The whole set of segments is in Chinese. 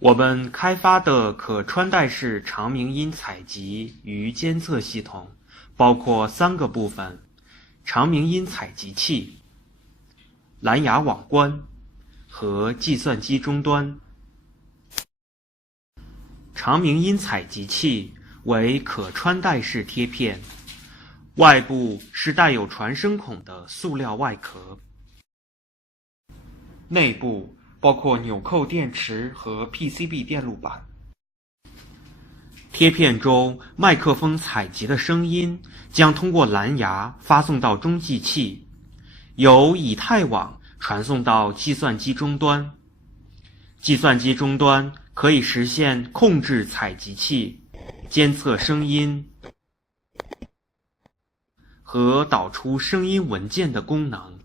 我们开发的可穿戴式长鸣音采集与监测系统包括3个部分：长鸣音采集器、蓝牙网关和计算机终端。长鸣音采集器为可穿戴式贴片，外部是带有传声孔的塑料外壳，内部包括纽扣电池和 PCB 电路板。贴片中麦克风采集的声音将通过蓝牙发送到中继器，由以太网传送到计算机终端。计算机终端可以实现控制采集器、监测声音和导出声音文件的功能。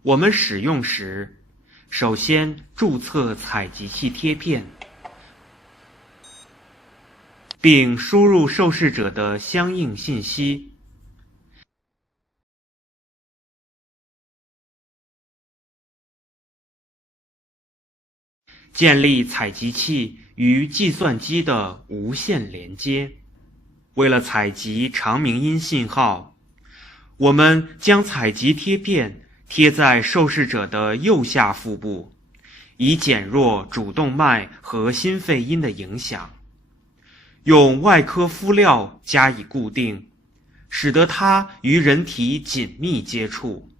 我们使用时，首先注册采集器贴片，并输入受试者的相应信息。建立采集器与计算机的无线连接。为了采集长鸣音信号，我们将采集贴片贴在受试者的右下腹部，以减弱主动脉和心肺音的影响。用外科敷料加以固定，使得它与人体紧密接触。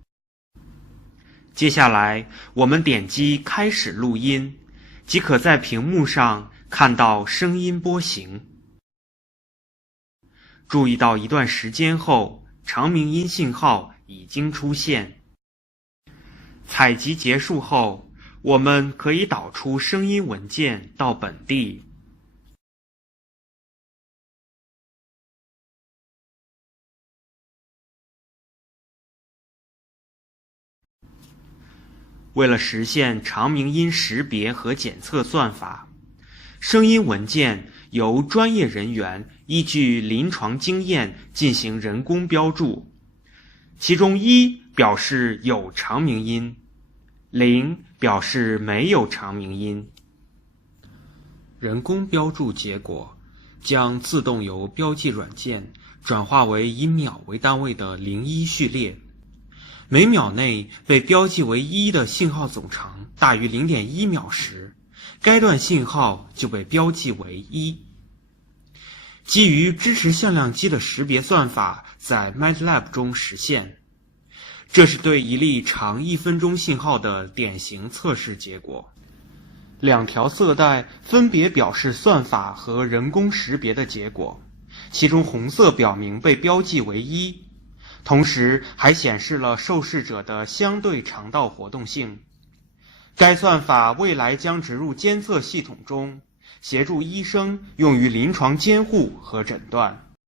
接下来，我们点击开始录音，即可在屏幕上看到声音波形。注意到一段时间后，长鸣音信号已经出现。采集结束后，我们可以导出声音文件到本地。为了实现长鸣音识别和检测算法，声音文件由专业人员依据临床经验进行人工标注，其中1表示有长鸣音，0表示没有长鸣音。人工标注结果将自动由标记软件转化为以秒为单位的01序列。每秒内被标记为1的信号总长大于 0.1 秒时，该段信号就被标记为1。基于支持向量机的识别算法在 MATLAB 中实现。这是对一粒长1分钟信号的典型测试结果。2条色带分别表示算法和人工识别的结果，其中红色表明被标记为1，同时还显示了受试者的相对肠道活动性。该算法未来将植入监测系统中，协助医生用于临床监护和诊断。